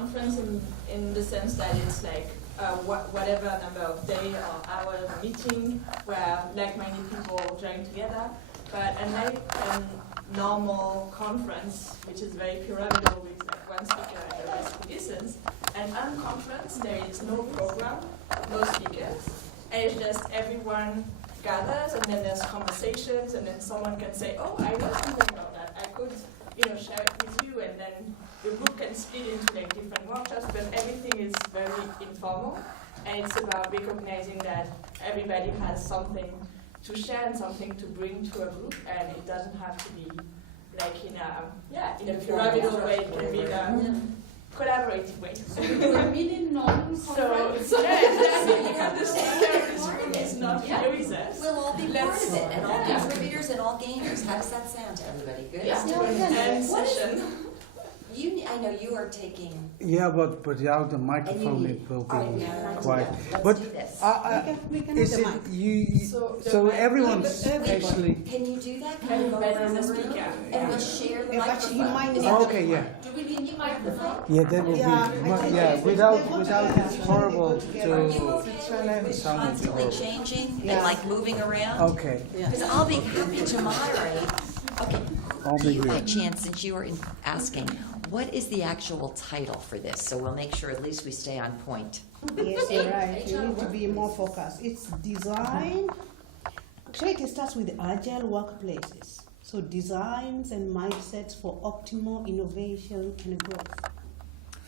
conference in the sense that it's like whatever number of day or hour meeting where like-minded people join together. But unlike a normal conference, which is very pyramidal with like one speaker and the rest who listens, and on conference there is no program, no speakers, and it's just everyone gathers and then there's conversations and then someone can say, oh, I know something about that. I could share it with you, and then the group can split into like different workshops, but everything is very informal, and it's about recognizing that everybody has something to share and something to bring to a group, and it doesn't have to be like in a pyramidal way. It can be in a collaborative way. So we do a mini non-conference. So the speaker of this room is not here with us. We'll all be part of it, and all contributors and all gainers. How does that sound to everybody? Good? And session. I know you are taking... Yeah, but without the microphone it will be quiet. Let's do this. We can Is do it the you? So everyone's actually... Can you do that? Can you invite the speaker? And we'll share the Actually, you might microphone. Okay, yeah. Do we need the microphone? Yeah, that will be... without it's horrible to... Are you okay with constantly changing and like moving around? Okay. Because I'll be happy to moderate. Okay. I'll Do be you, here. by chance, since you were asking, what is the actual title for this? So we'll make sure at least we stay on point. Yes, you're right. You need to be more focused. It's design. Actually, it starts with agile workplaces. So designs and mindsets for optimal innovation and growth.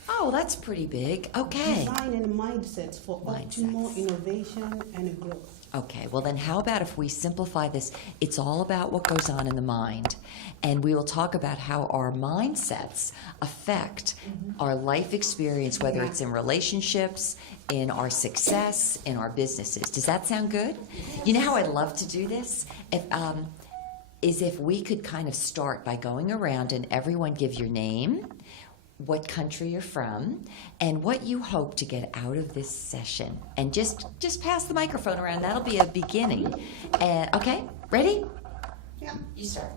Oh, that's pretty big. Okay. Design and mindsets for optimal innovation and growth. Okay, well then how about if we simplify this? It's all about what goes on in the mind. And we will talk about how our mindsets affect our life experience, whether it's in relationships, in our success, in our businesses. Does that sound good? You know how I'd love to do this? If we could kind of start by going around and everyone give your name, what country you're from, and what you hope to get out of this session. And just pass the microphone around. That'll be a beginning. Okay, ready? Yeah. You start.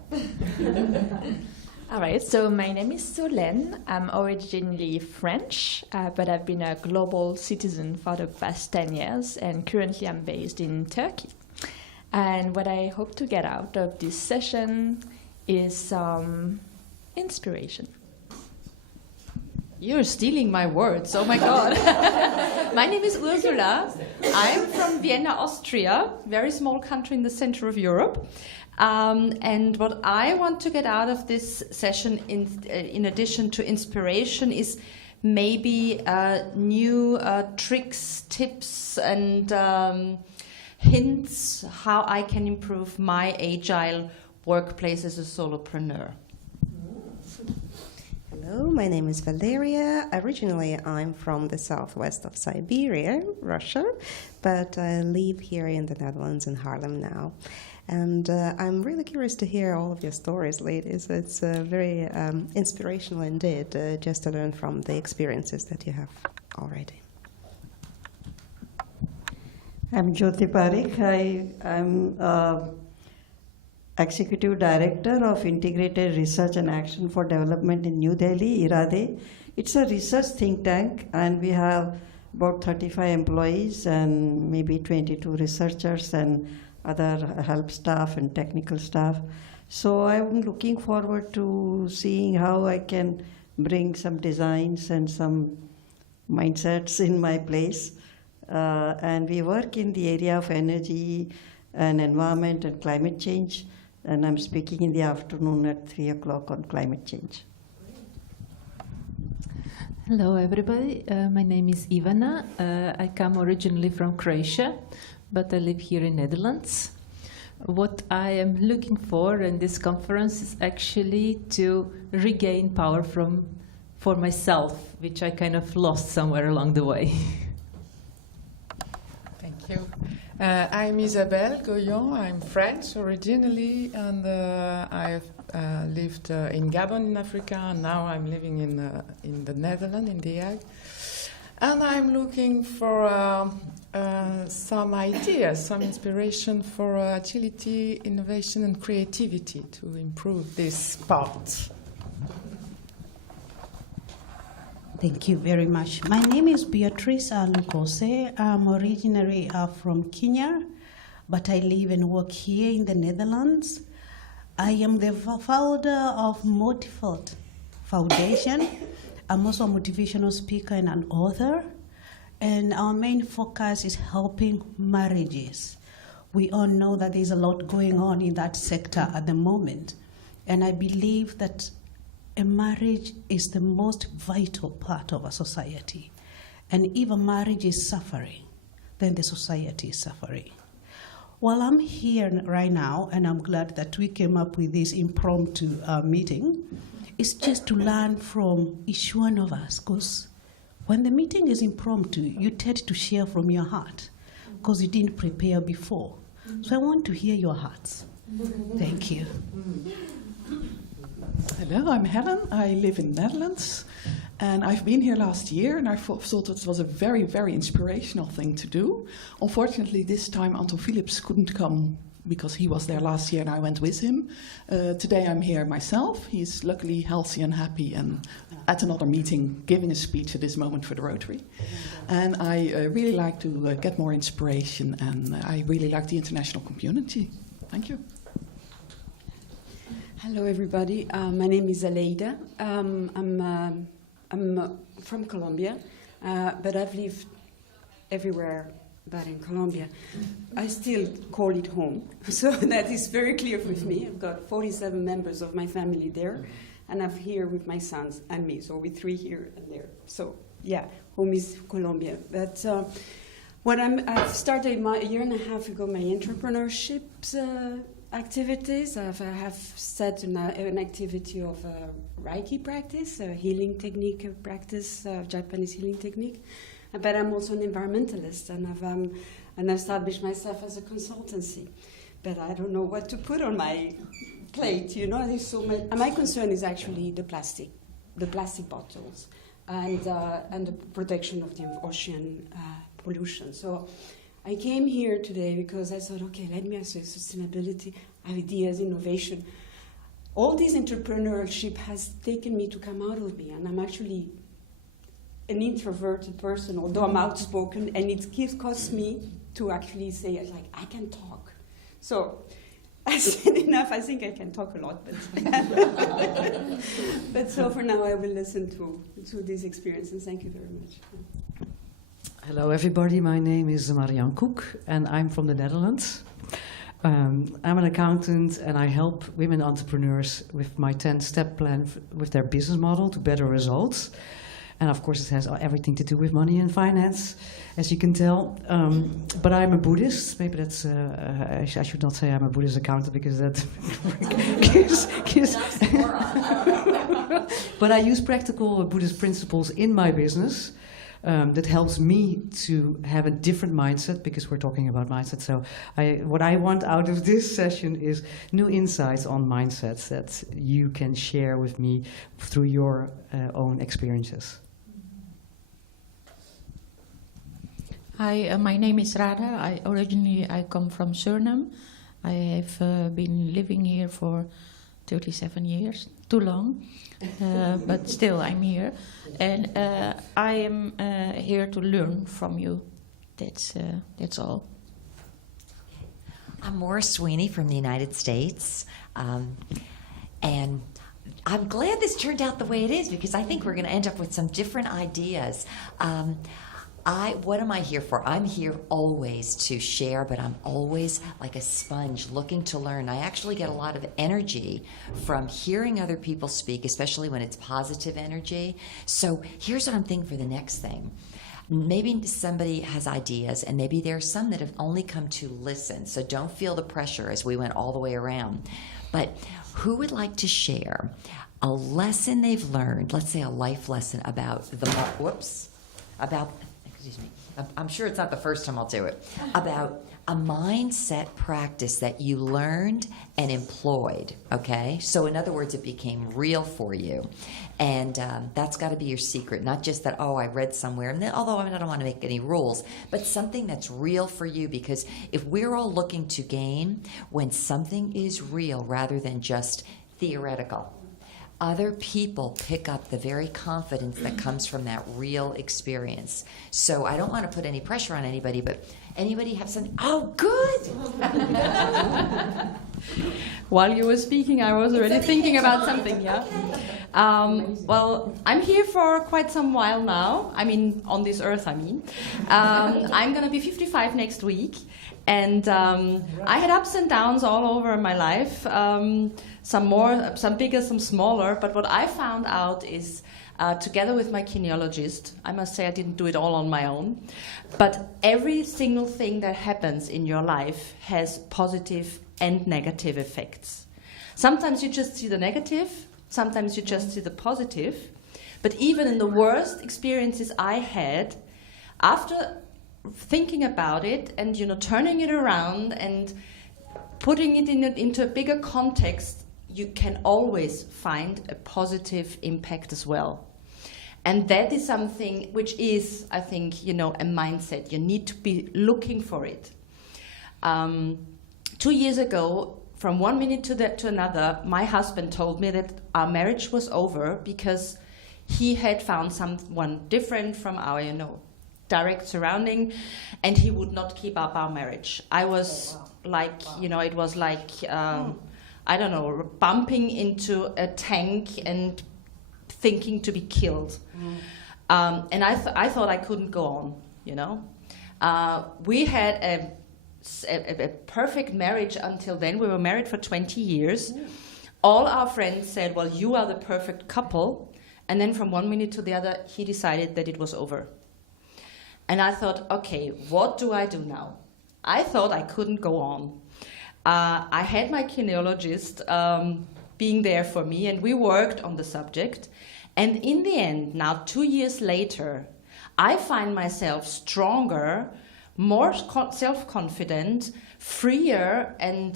All right, so my name is Solène. I'm originally French, but I've been a global citizen for the past 10 years, and currently I'm based in Turkey. And what I hope to get out of this session is some inspiration. You're stealing my words, oh my God. My name is Ursula. I'm from Vienna, Austria, very small country in the center of Europe. And what I want to get out of this session, in addition to inspiration, is maybe new tricks, tips, and hints how I can improve my agile workplace as a solopreneur. Hello, my name is Valeria. Originally, I'm from the southwest of Siberia, Russia, but I live here in the Netherlands in Haarlem now. And I'm really curious to hear all of your stories, ladies. It's very inspirational indeed, just to learn from the experiences that you have already. I'm Jyoti Parikh. I'm Executive Director of Integrated Research and Action for Development in New Delhi, IRADE. It's a research think tank, and we have about 35 employees and maybe 22 researchers and other help staff and technical staff. So I'm looking forward to seeing how I can bring some designs and some mindsets in my place. And we work in the area of energy and environment and climate change. And I'm speaking in the afternoon at 3 o'clock on climate change. Hello, everybody. My name is Ivana. I come originally from Croatia, but I live here in Netherlands. What I am looking for in this conference is actually to regain power for myself, which I kind of lost somewhere along the way. Thank you. I'm Isabelle Goyon. I'm French originally, and I've lived in Gabon in Africa, and now I'm living in the Netherlands, in The Hague. And I'm looking for some ideas, some inspiration for agility, innovation, and creativity to improve this part. Thank you very much. My name is Beatrice Lukose. I'm originally from Kenya, but I live and work here in the Netherlands. I am the founder of Motivate Foundation. I'm also a motivational speaker and an author. And our main focus is helping marriages. We all know that there's a lot going on in that sector at the moment. And I believe that a marriage is the most vital part of a society. And if a marriage is suffering, then the society is suffering. Well, I'm here right now, and I'm glad that we came up with this impromptu meeting. It's just to learn from each one of us, because when the meeting is impromptu, you tend to share from your heart, because you didn't prepare before. So I want to hear your hearts. Thank you. Hello, I'm Helen. I live in the Netherlands, and I've been here last year, and I thought it was a very, very inspirational thing to do. Unfortunately, this time Anton Philips couldn't come because he was there last year and I went with him. Today I'm here myself. He's luckily healthy and happy and at another meeting giving a speech at this moment for the Rotary. And I really like to get more inspiration, and I really like the international community. Thank you. Hello, everybody. My name is Aleida. I'm from Colombia, but I've lived everywhere but in Colombia. I still call it home, so that is very clear with me. I've got 47 members of my family there, and I'm here with my sons and me, so with 3 here and there. So, yeah, home is Colombia. But I've started a year and a half ago my entrepreneurship activities. I have set an activity of Reiki practice, a healing technique practice, Japanese healing technique. But I'm also an environmentalist, and I've established myself as a consultancy. But I don't know what to put on my plate, you know. There's so much. My concern is actually the plastic bottles, and the protection of the ocean pollution. So I came here today because I thought, okay, let me ask you sustainability, ideas, innovation. All this entrepreneurship has taken me to come out of me, and I'm actually an introverted person, although I'm outspoken, and it costs me to actually say, like, I can talk. So I said enough. I think I can talk a lot, but so for now I will listen to this experience, and thank you very much. Hello, everybody. My name is Marianne Koek, and I'm from the Netherlands. I'm an accountant, and I help women entrepreneurs with my 10-step plan with their business model to better results. And of course, it has everything to do with money and finance, as you can tell. But I'm a Buddhist. Maybe that's, I should not say I'm a Buddhist accountant, because that But I use practical Buddhist principles in my business. That helps me to have a different mindset, because we're talking about mindset. So what I want out of this session is new insights on mindsets that you can share with me through your own experiences. Hi, my name is Rada. I come from Suriname. I have been living here for 37 years, too long, but still I'm here. And I am here to learn from you. That's all. I'm Maura Sweeney from the United States. And I'm glad this turned out the way it is, because I think we're going to end up with some different ideas. What am I here for? I'm here always to share, but I'm always like a sponge looking to learn. I actually get a lot of energy from hearing other people speak, especially when it's positive energy. So here's what I'm thinking for the next thing. Maybe somebody has ideas, and maybe there are some that have only come to listen, so don't feel the pressure as we went all the way around. But who would like to share a lesson they've learned, let's say a life lesson about I'm sure it's not the first time I'll do it, about a mindset practice that you learned and employed, okay? So in other words, it became real for you. And that's got to be your secret, not just that, oh, I read somewhere, and then, although I don't want to make any rules, but something that's real for you, because if we're all looking to gain, when something is real rather than just theoretical, other people pick up the very confidence that comes from that real experience. So I don't want to put any pressure on anybody, but anybody have something? Oh, good! While you were speaking, I was already thinking about something, yeah? Well, I'm here for quite some while now. I mean, on this earth, I mean. I'm going to be 55 next week. And I had ups and downs all over my life, some more, some bigger, some smaller. But what I found out is, together with my kineologist, I must say I didn't do it all on my own, but every single thing that happens in your life has positive and negative effects. Sometimes you just see the negative, sometimes you just see the positive. But even in the worst experiences I had, after thinking about it and turning it around and putting it into a bigger context, you can always find a positive impact as well. And that is something which is, I think, a mindset. You need to be looking for it. 2 years ago, from one minute to another, my husband told me that our marriage was over because he had found someone different from our, direct surrounding, and he would not keep up our marriage. I was it was like, I don't know, bumping into a tank and thinking to be killed. And I thought I couldn't go on, We had a perfect marriage until then. We were married for 20 years. All our friends said, well, you are the perfect couple. And then from one minute to the other, he decided that it was over. And I thought, okay, what do I do now? I thought I couldn't go on. I had my kineologist being there for me, and we worked on the subject. And in the end, now 2 years later, I find myself stronger, more self-confident, freer, and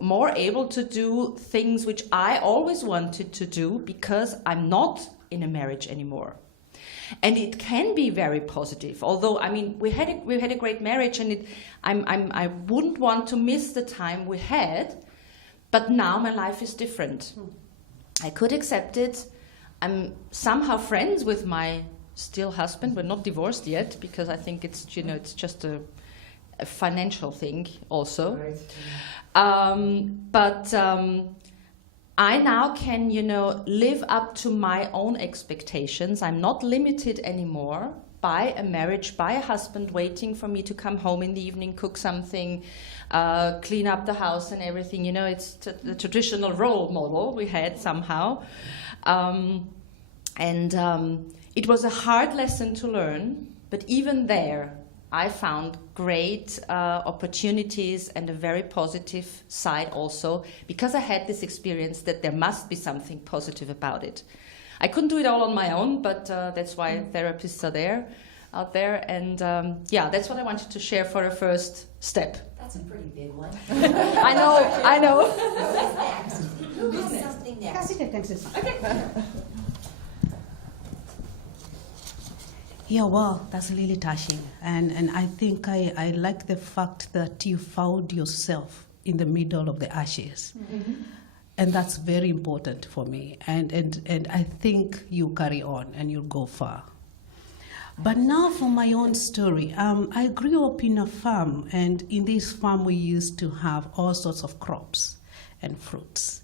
more able to do things which I always wanted to do because I'm not in a marriage anymore. And it can be very positive. Although, I mean, we had a great marriage, and I wouldn't want to miss the time we had. But now my life is different. I could accept it. I'm somehow friends with my still husband. We're not divorced yet because I think it's it's just a financial thing also. But I now can, live up to my own expectations. I'm not limited anymore by a marriage, by a husband waiting for me to come home in the evening, cook something, clean up the house and everything. It's the traditional role model we had somehow. It was a hard lesson to learn, but even there, I found great opportunities and a very positive side also, because I had this experience that there must be something positive about it. I couldn't do it all on my own, but that's why therapists are out there. And that's what I wanted to share for a first step. That's a pretty big one. I know. Who has something next? Okay. Yeah, well, that's really touching. And I think I like the fact that you found yourself in the middle of the ashes. Mm-hmm. And that's very important for me. And I think you carry on and you'll go far. But now for my own story. I grew up in a farm, and in this farm we used to have all sorts of crops and fruits.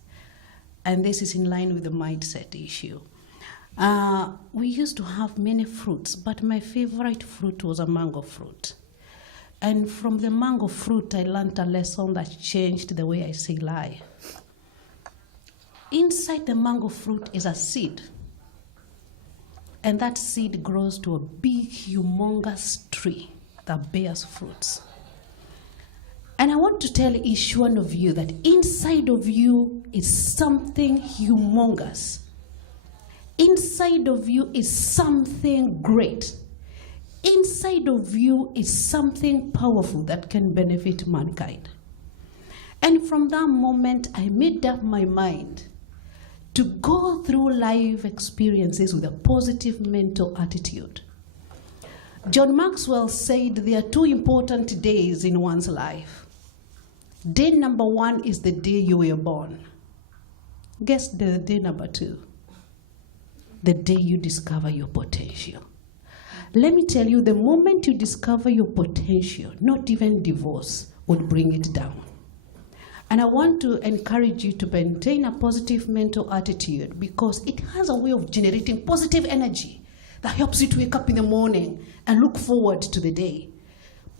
And this is in line with the mindset issue. We used to have many fruits, but my favorite fruit was a mango fruit. And from the mango fruit, I learned a lesson that changed the way I see life. Inside the mango fruit is a seed. And that seed grows to a big, humongous tree that bears fruits. And I want to tell each one of you that inside of you is something humongous. Inside of you is something great. Inside of you is something powerful that can benefit mankind. And from that moment, I made up my mind to go through life experiences with a positive mental attitude. John Maxwell said there are two important days in one's life. Day number 1 is the day you were born. Guess the day number 2. the day you discover your potential. Let me tell you, the moment you discover your potential, not even divorce would bring it down. And I want to encourage you to maintain a positive mental attitude, because it has a way of generating positive energy that helps you to wake up in the morning and look forward to the day.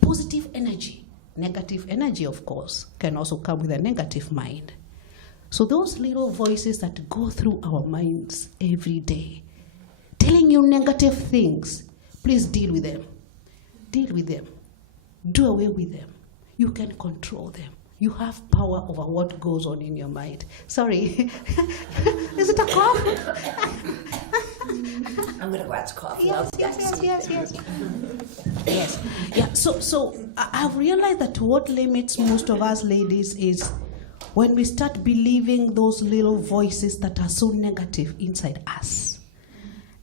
Positive energy. Negative energy, of course, can also come with a negative mind. So those little voices that go through our minds every day, telling you negative things, please deal with them. Deal with them. Do away with them. You can control them. You have power over what goes on in your mind. Sorry. Is it a cough? I'm going to go out to coffee. Yes. Yes. Yeah. So I've realized that what limits most of us ladies is when we start believing those little voices that are so negative inside us.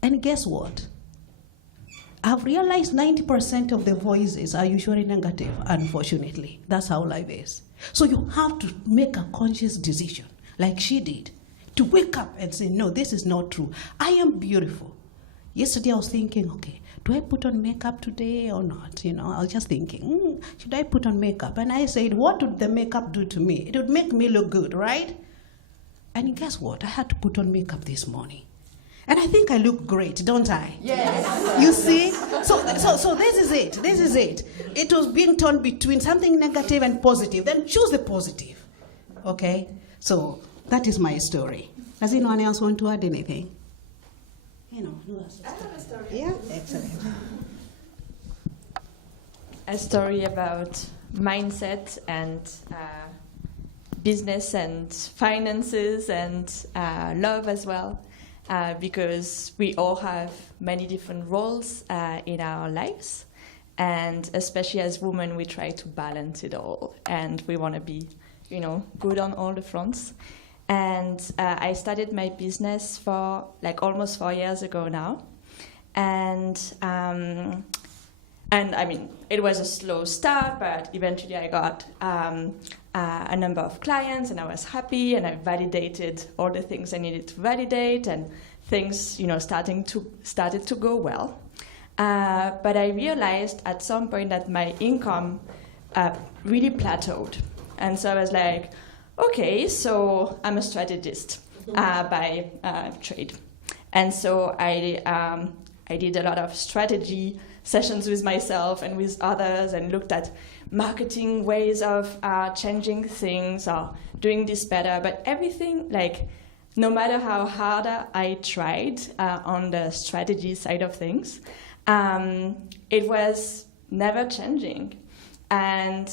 And guess what? I've realized 90% of the voices are usually negative, unfortunately. That's how life is. So you have to make a conscious decision, like she did, to wake up and say, no, this is not true. I am beautiful. Yesterday I was thinking, okay, do I put on makeup today or not? I was just thinking, should I put on makeup? And I said, what would the makeup do to me? It would make me look good, right? And guess what? I had to put on makeup this morning. And I think I look great, don't I? Yes. You see? So this is it. This is it. It was being torn between something negative and positive. Then choose the positive. Okay? So that is my story. Does anyone else want to add anything? Who else? I have a story. Yeah, excellent. A story about mindset and business and finances and love as well. Because we all have many different roles in our lives, and especially as women, we try to balance it all, and we want to be, good on all the fronts. And I started my business for almost 4 years ago now, and I mean, it was a slow start, but eventually I got a number of clients, and I was happy, and I validated all the things I needed to validate, and things, started to go well. But I realized at some point that my income really plateaued, and so I was like, okay, so I'm a strategist by trade, and so I did a lot of strategy sessions with myself and with others, and looked at marketing ways of changing things or doing this better. But everything, no matter how hard I tried on the strategy side of things, it was never changing. And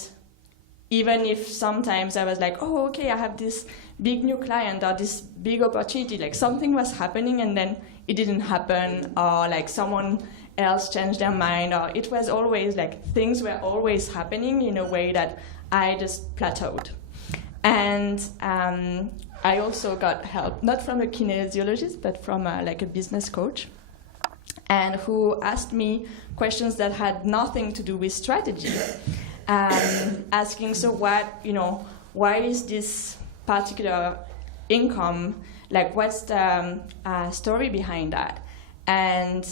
even if sometimes I was like, oh, okay, I have this big new client or this big opportunity, something was happening and then it didn't happen, or someone else changed their mind, or it was always things were always happening in a way that I just plateaued. And I also got help, not from a kinesiologist, but from a business coach, and who asked me questions that had nothing to do with strategy, asking, so what, why is this particular income, what's the story behind that? And,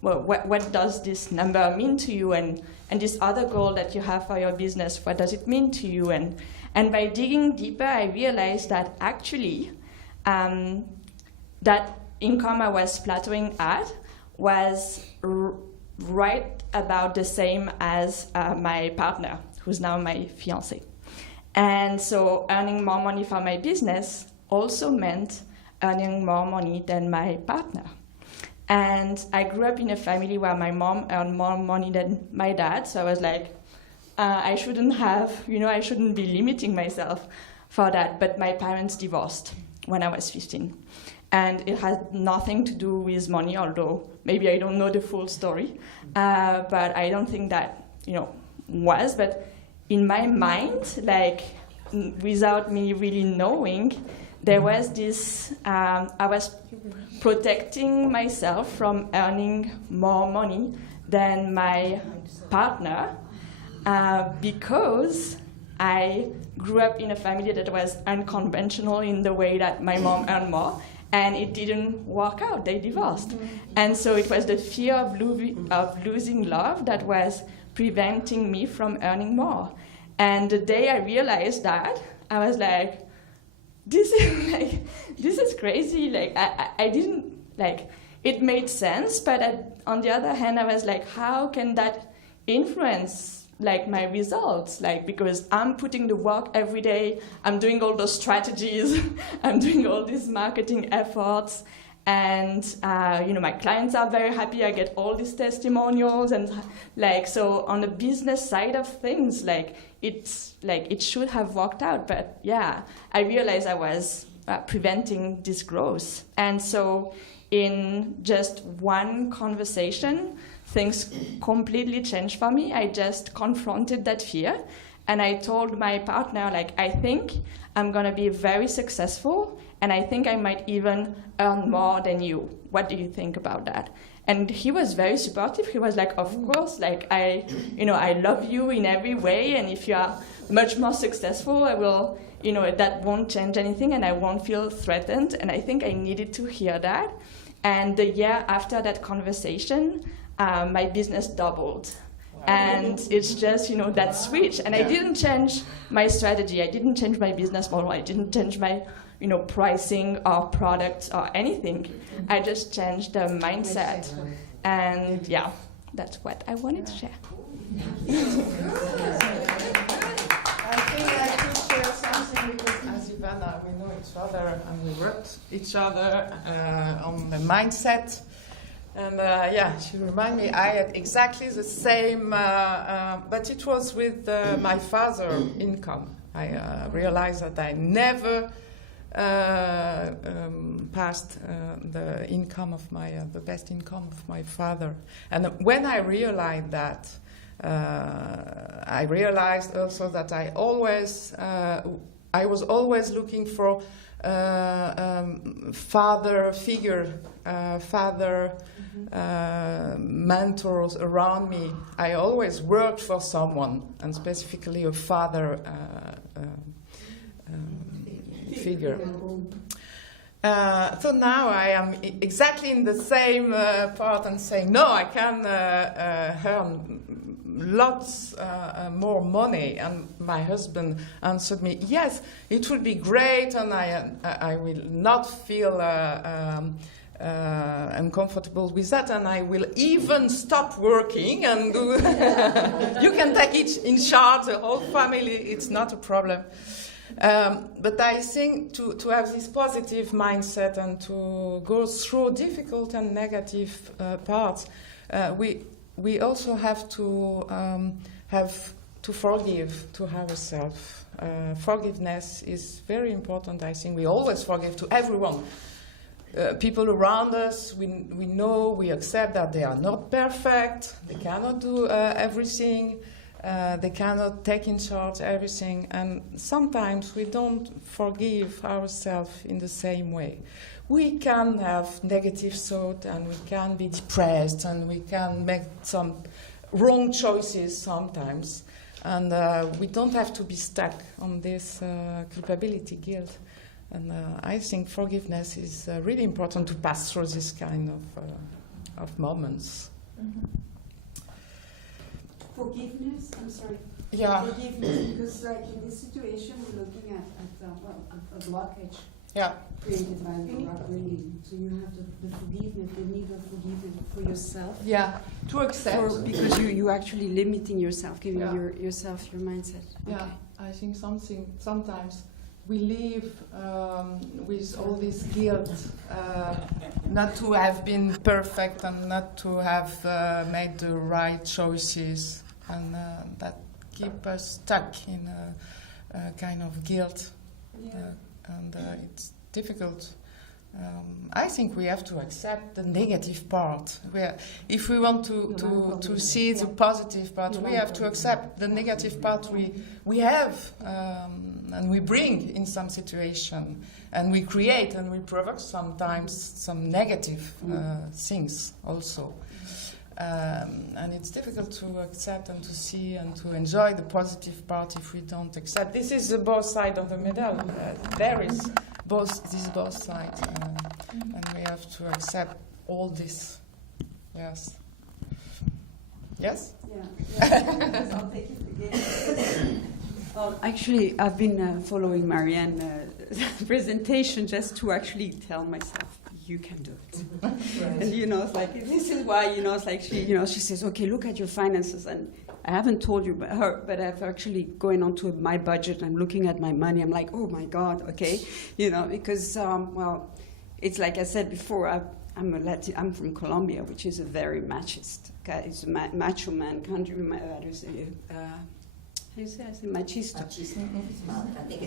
what does this number mean to you? And this other goal that you have for your business, what does it mean to you? And by digging deeper, I realized that actually that income I was plateauing at was right about the same as my partner, who's now my fiancé. And so earning more money for my business also meant earning more money than my partner. And I grew up in a family where my mom earned more money than my dad, so I was like, I shouldn't be limiting myself for that. But my parents divorced when I was 15. And it had nothing to do with money, although maybe I don't know the full story. But I don't think that, was. But in my mind, without me really knowing, there was this, I was protecting myself from earning more money than my partner, because I grew up in a family that was unconventional in the way that my mom earned more, and it didn't work out. They divorced. And so it was the fear of losing love that was preventing me from earning more. And the day I realized that, I was like, this is crazy. Like, I didn't, like, it made sense, but on the other hand, I was like, how can that influence, like, my results? Like, because I'm putting the work every day, I'm doing all those strategies, I'm doing all these marketing efforts, and my clients are very happy. I get all these testimonials, and like, so on the business side of things, like, it's like it should have worked out, but yeah, I realized I was preventing this growth. And so in just one conversation, things completely changed for me. I just confronted that fear, and I told my partner, like, I think I'm gonna be very successful, and I think I might even earn more than you. What do you think about that? And he was very supportive. He was like, of course, like, I love you in every way, and if you are much more successful, I will, that won't change anything, and I won't feel threatened. And I think I needed to hear that. And the year after that conversation, my business doubled. Wow. And it's just, that switch. And I didn't change my strategy. I didn't change my business model. I didn't change my, pricing or products or anything. I just changed the mindset. And yeah, that's what I wanted to share. I think I could share something because as Ivana, we know each other and we worked each other on the mindset. And she reminded me I had exactly the same, but it was with my father's income. I realized that I never passed the income of the best income of my father. And when I realized that, I realized also that I was always looking for father figure, mentors around me. I always worked for someone, and specifically a father figure. So now I am exactly in the same part and saying, no, I can earn lots more money. And my husband answered me, yes, it would be great, and I will not feel uncomfortable with that, and I will even stop working and do you can take it in charge, the whole family, it's not a problem. But I think to have this positive mindset and to go through difficult and negative parts, we also have to forgive to ourselves. Forgiveness is very important. I think we always forgive to everyone. People around us, we know, we accept that they are not perfect, they cannot do everything, they cannot take in charge everything, and sometimes we don't forgive ourselves in the same way. We can have negative thought, and we can be depressed, and we can make some wrong choices sometimes, and we don't have to be stuck on this culpability, guilt. And I think forgiveness is really important to pass through this kind of moments. Mm-hmm. Forgiveness? I'm sorry. Yeah. Forgiveness, because like in this situation, we're looking at a blockage. Yeah. Created by the upbringing. So you have the forgiveness, the need of forgiveness for yourself. Yeah. To accept. Because you actually limiting yourself, giving yourself your mindset. Yeah. Okay. I think sometimes we live with all this guilt, not to have been perfect and not to have made the right choices, and that keep us stuck in a kind of guilt, and it's difficult. I think we have to accept the negative part. If we want to see the positive part, we have to accept the negative part we have and we bring in some situation, and we create and we provoke sometimes some negative things also. And it's difficult to accept and to see and to enjoy the positive part if we don't accept. This is the both sides of the medal. There is both sides, and we have to accept all this. Yes. Yes. Yeah. I'll take it again. Actually, I've been following Marianne's presentation just to actually tell myself, you can do it. Right. And it's like, this is why, it's like she says, okay, look at your finances. And I haven't told you about her, but I've actually going on to my budget. I'm looking at my money. I'm like, oh my God, okay. Because, well, it's like I said before, I'm from Colombia, which is a very machist. Okay? It's a macho man country. I say machista.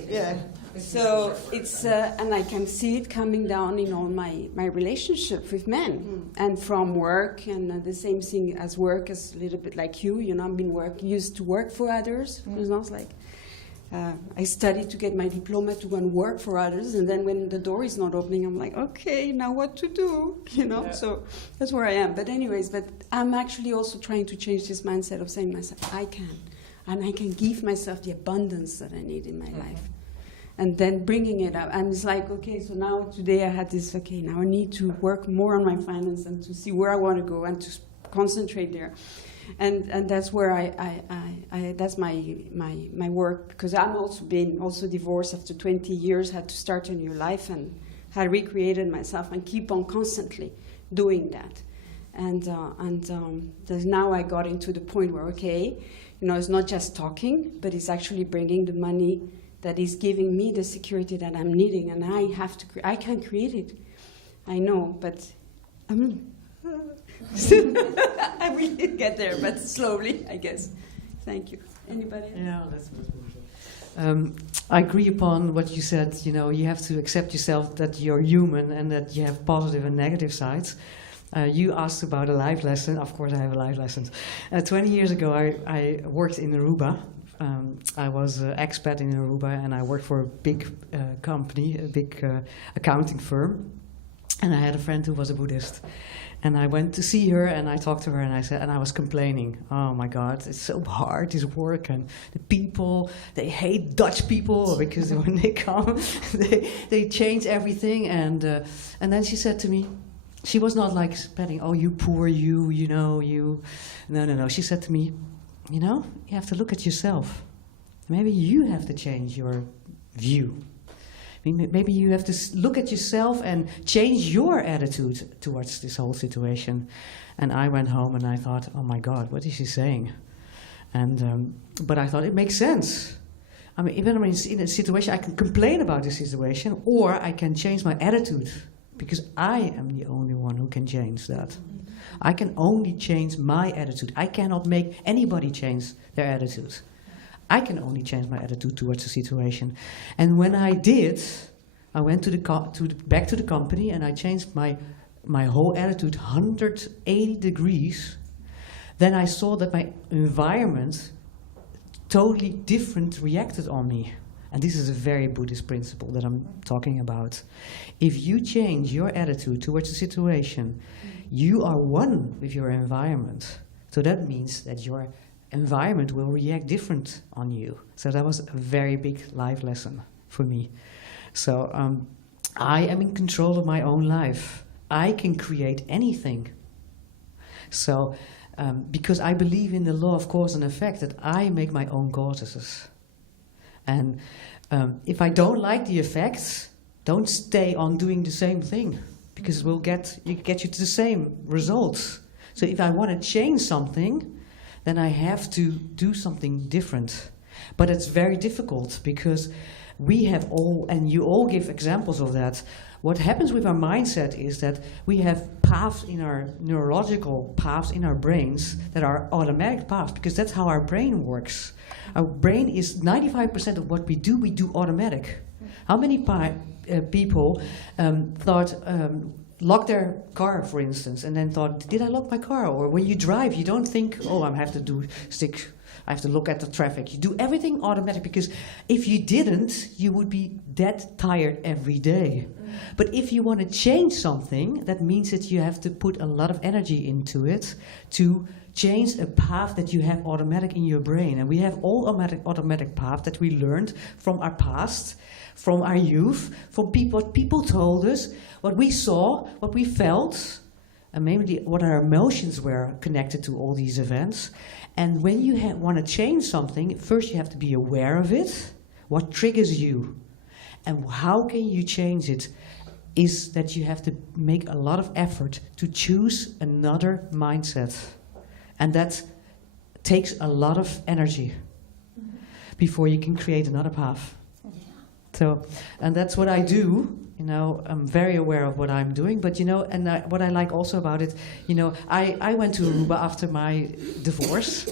Yeah. So it's and I can see it coming down in all my relationship with men, and from work, and the same thing as work is a little bit like you. I've been used to work for others. It's not like I studied to get my diploma to go and work for others, and then when the door is not opening, I'm like, okay, now what to do? Yeah. So that's where I am. But anyways, but I'm actually also trying to change this mindset of saying to myself, I can. And I can give myself the abundance that I need in my life. And then bringing it up. And it's like, okay, so now today I had this, okay, now I need to work more on my finance and to see where I want to go and to concentrate there. And that's where that's my work, because I'm also divorced after 20 years, had to start a new life and had recreated myself and keep on constantly doing that. And now I got into the point where, okay, it's not just talking, but it's actually bringing the money that is giving me the security that I'm needing, and I can create it. I know, but I will get there, but slowly, I guess. Thank you. Anybody else? Yeah, that's good. I agree upon what you said. You have to accept yourself that you're human and that you have positive and negative sides. You asked about a life lesson. Of course, I have a life lesson. 20 years ago, I worked in Aruba. I was an expat in Aruba, and I worked for a big company, a big accounting firm. And I had a friend who was a Buddhist. And I went to see her, and I talked to her, and I was complaining. Oh my God, it's so hard, this work, and the people, they hate Dutch people because when they come, they change everything. And then she said to me, she was not like spitting, oh, you poor you. No. She said to me, you have to look at yourself. Maybe you have to change your view. Maybe you have to look at yourself and change your attitude towards this whole situation. And I went home and I thought, oh my God, what is she saying? And but I thought it makes sense. Even in a situation, I can complain about the situation, or I can change my attitude. Because I am the only one who can change that. I can only change my attitude. I cannot make anybody change their attitude. I can only change my attitude towards the situation. And when I did, I went back to the company and I changed my whole attitude 180 degrees. Then I saw that my environment totally different reacted on me. And this is a very Buddhist principle that I'm talking about. If you change your attitude towards the situation, you are one with your environment. So that means that your environment will react different on you. So that was a very big life lesson for me. So I am in control of my own life. I can create anything. So because I believe in the law of cause and effect, that I make my own causes. And if I don't like the effects, don't stay on doing the same thing, because it will get you to the same results. So if I want to change something, then I have to do something different. But it's very difficult, because we have all, and you all give examples of that. What happens with our mindset is that we have paths in our neurological paths in our brains that are automatic paths, because that's how our brain works. Our brain is 95% of what we do automatic. How many people thought, lock their car, for instance, and then thought, did I lock my car? Or when you drive, you don't think, oh, I have to stick I have to look at the traffic. You do everything automatic, because if you didn't, you would be dead tired every day. But if you want to change something, that means that you have to put a lot of energy into it to change a path that you have automatic in your brain. And we have all automatic paths that we learned from our past, from our youth, from what people told us, what we saw, what we felt, and mainly what our emotions were connected to all these events. And when you want to change something, first you have to be aware of it. What triggers you? And how can you change it? Is that you have to make a lot of effort to choose another mindset. And that takes a lot of energy before you can create another path. So, and that's what I do. You know, I'm very aware of what I'm doing, but you know, and what I like also about it, you know, I went to Aruba after my divorce,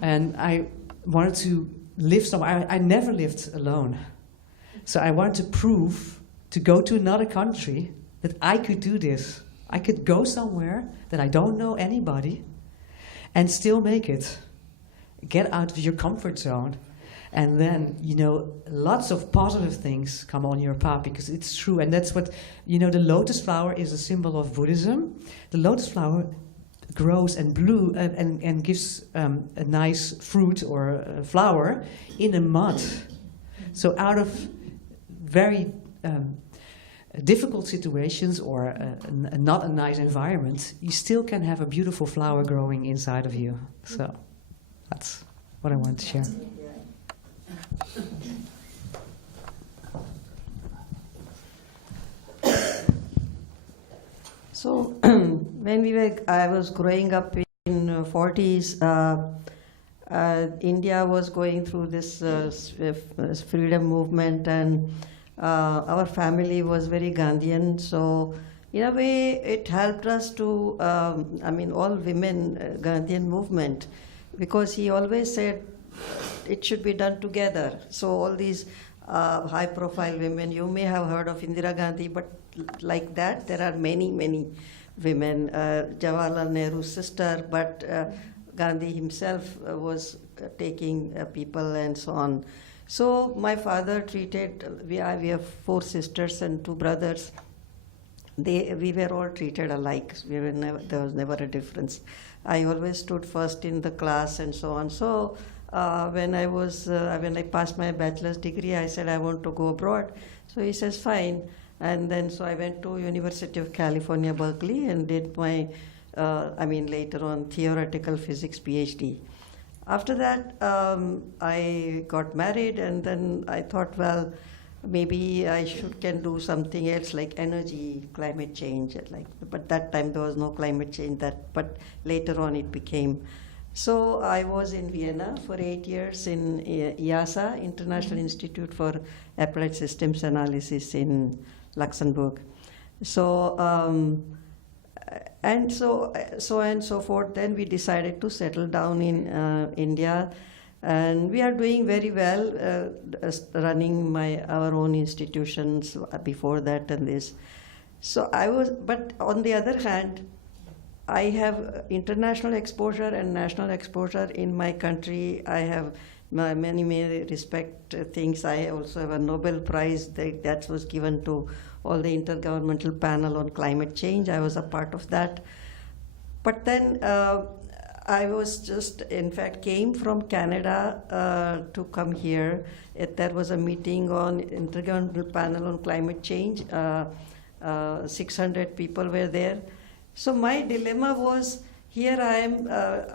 and I wanted to live somewhere. I never lived alone. So I wanted to prove, to go to another country, that I could do this. I could go somewhere that I don't know anybody and still make it. Get out of your comfort zone. And then, you know, lots of positive things come on your path, because it's true. And that's what, you know, the lotus flower is a symbol of Buddhism. The lotus flower grows and and gives a nice fruit or a flower in a mud. So out of very difficult situations or not a nice environment, you still can have a beautiful flower growing inside of you. So that's what I want to share. So I was growing up in 40s, India was going through this freedom movement, and our family was very Gandhian. So in a way, it helped us to, all women Gandhian movement, because he always said it should be done together. So all these high-profile women, you may have heard of Indira Gandhi, but like that, there are many, many women. Jawaharlal Nehru's sister, but Gandhi himself was taking people and so on. So my father treated, we have 4 sisters and 2 brothers. We were all treated alike. There was never a difference. I always stood first in the class and so on. So when I passed my bachelor's degree, I said I want to go abroad. So he says fine. And then so I went to University of California, Berkeley, and did my, later on, theoretical physics PhD. After that, I got married, and then I thought, well, maybe I can do something else like energy, climate change. But that time there was no climate change. But later on it became. So I was in Vienna for 8 years in IASA, International Institute for Applied Systems Analysis in Luxembourg. So and so and so forth. Then we decided to settle down in India, and we are doing very well, running our own institutions before that and this. So but on the other hand, I have international exposure and national exposure in my country. I have many respect things. I also have a Nobel Prize that was given to all the Intergovernmental Panel on Climate Change. I was a part of that. But then I was just, in fact, came from Canada to come here. There was a meeting on Intergovernmental Panel on Climate Change. 600 people were there. So my dilemma was, here I am,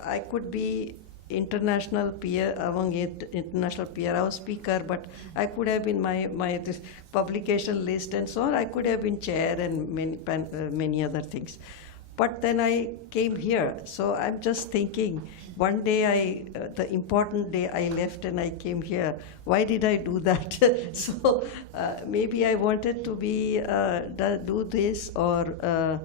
I could be international peer, among international peer house speaker, but I could have been my publication list and so on, I could have been chair and many other things. But then I came here, so I'm just thinking, one day the important day I left and I came here. Why did I do that? So maybe I wanted to do this, or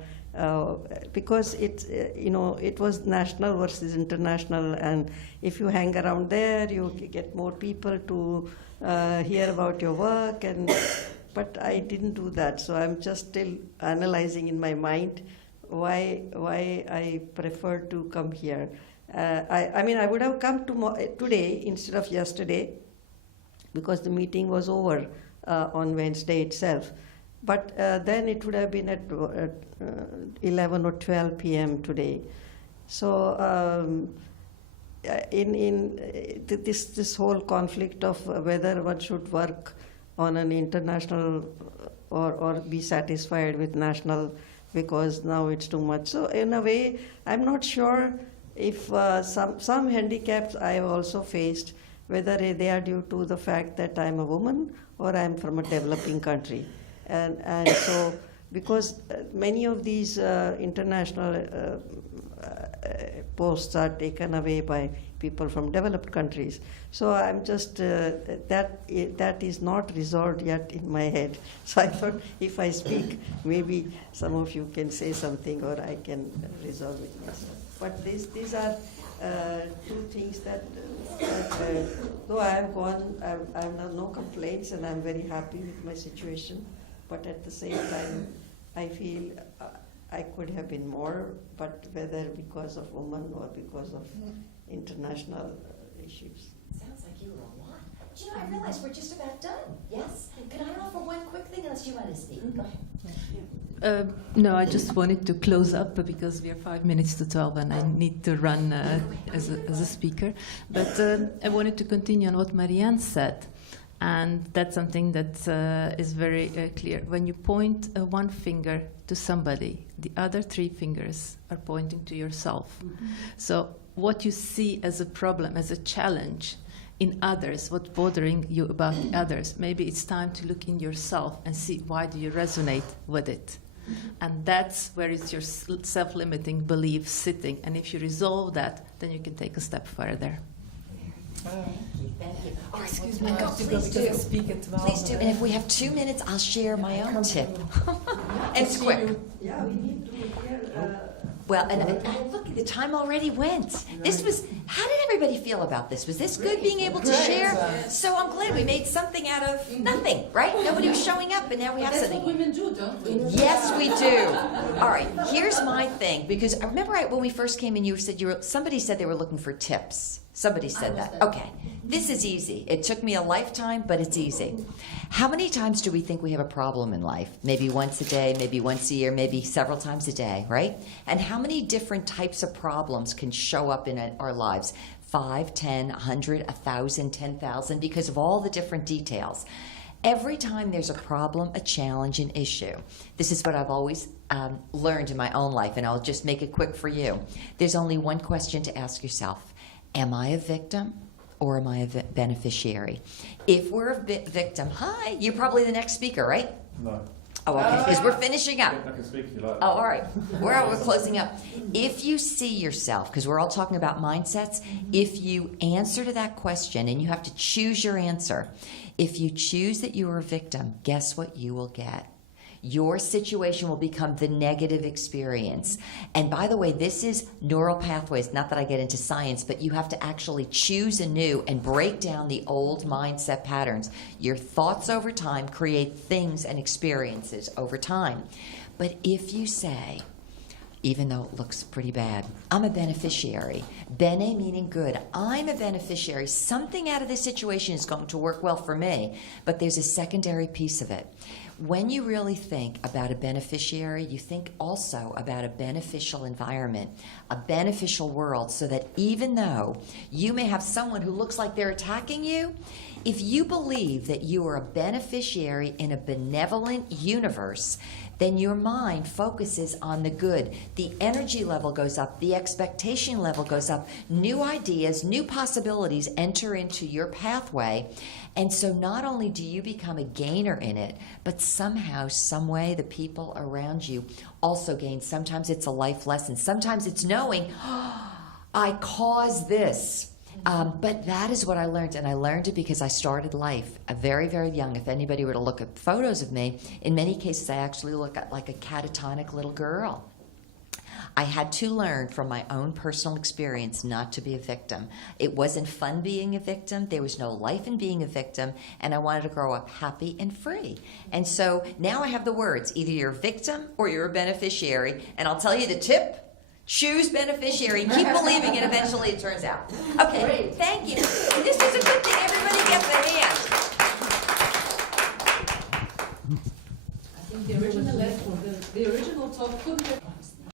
because it was national versus international, and if you hang around there, you get more people to hear about your work. But I didn't do that, so I'm just still analyzing in my mind why I prefer to come here. I mean, I would have come today instead of yesterday because the meeting was over on Wednesday itself. But then it would have been at 11 or 12 p.m. today. So this whole conflict of whether one should work on an international or be satisfied with national, because now it's too much. So in a way, I'm not sure if some handicaps I have also faced, whether they are due to the fact that I'm a woman or I'm from a developing country. And so, because many of these international posts are taken away by people from developed countries. So I'm just, that is not resolved yet in my head. So I thought if I speak, maybe some of you can say something or I can resolve it myself. But these are two things that though I have gone, I have no complaints and I'm very happy with my situation. But at the same time, I feel I could have been more, but whether because of women or because of international issues. Sounds like you were a lot. Do you know, I realize we're just about done. Yes? Can I offer one quick thing unless you want to speak? Go ahead. No, I just wanted to close up because we are 5 minutes to 12 and I need to run as a speaker. But I wanted to continue on what Marianne said. And that's something that is very clear. When you point one finger to somebody, the other three fingers are pointing to yourself. Mm-hmm. So what you see as a problem, as a challenge in others, what's bothering you about the others, maybe it's time to look in yourself and see why do you resonate with it. Mm-hmm. And that's where is your self-limiting belief sitting. And if you resolve that, then you can take a step further. Thank you. Oh, excuse me, Please do. Please do. And if we have 2 minutes, I'll share my own tip. And it's quick. Yeah, we need to hear. Well, and look, the time already went. This was, how did everybody feel about this? Was this good being able to share? So I'm glad we made something out of nothing, right? Nobody was showing up, and now we have something. That's what women do, don't we? Yes, we do. All right, here's my thing, because I remember when we first came in, you said somebody said they were looking for tips. Somebody said that. Okay, this is easy. It took me a lifetime, but it's easy. How many times do we think we have a problem in life? Maybe once a day, maybe once a year, maybe several times a day, right? And how many different types of problems can show up in our lives? 5, 10, 100, 1,000, 10,000, because of all the different details. Every time there's a problem, a challenge, an issue. This is what I've always learned in my own life, and I'll just make it quick for you. There's only one question to ask yourself. Am I a victim or am I a beneficiary? If we're a victim, hi, you're probably the next speaker, right? No. Oh, okay, because we're finishing up. I can speak if you like. Oh, all right. We're closing up. If you see yourself, because we're all talking about mindsets, if you answer to that question, and you have to choose your answer, if you choose that you are a victim, guess what you will get? Your situation will become the negative experience. And by the way, this is neural pathways. Not that I get into science, but you have to actually choose anew and break down the old mindset patterns. Your thoughts over time create things and experiences over time. But if you say, even though it looks pretty bad, I'm a beneficiary. Bene meaning good. I'm a beneficiary. Something out of this situation is going to work well for me, but there's a secondary piece of it. When you really think about a beneficiary, you think also about a beneficial environment, a beneficial world, so that even though you may have someone who looks like they're attacking you, if you believe that you are a beneficiary in a benevolent universe, then your mind focuses on the good. The energy level goes up, the expectation level goes up, new ideas, new possibilities enter into your pathway. And so not only do you become a gainer in it, but somehow, some way, the people around you also gain. Sometimes it's a life lesson. Sometimes it's knowing, oh, I caused this. But that is what I learned, and I learned it because I started life very, very young. If anybody were to look at photos of me, in many cases I actually look like a catatonic little girl. I had to learn from my own personal experience not to be a victim. It wasn't fun being a victim. There was no life in being a victim, and I wanted to grow up happy and free. And so now I have the words, either you're a victim or you're a beneficiary, and I'll tell you the tip. Choose beneficiary. Keep believing, and eventually it turns out. Okay, thank you. This is a good thing. Everybody gets a hand. I think the original talk couldn't have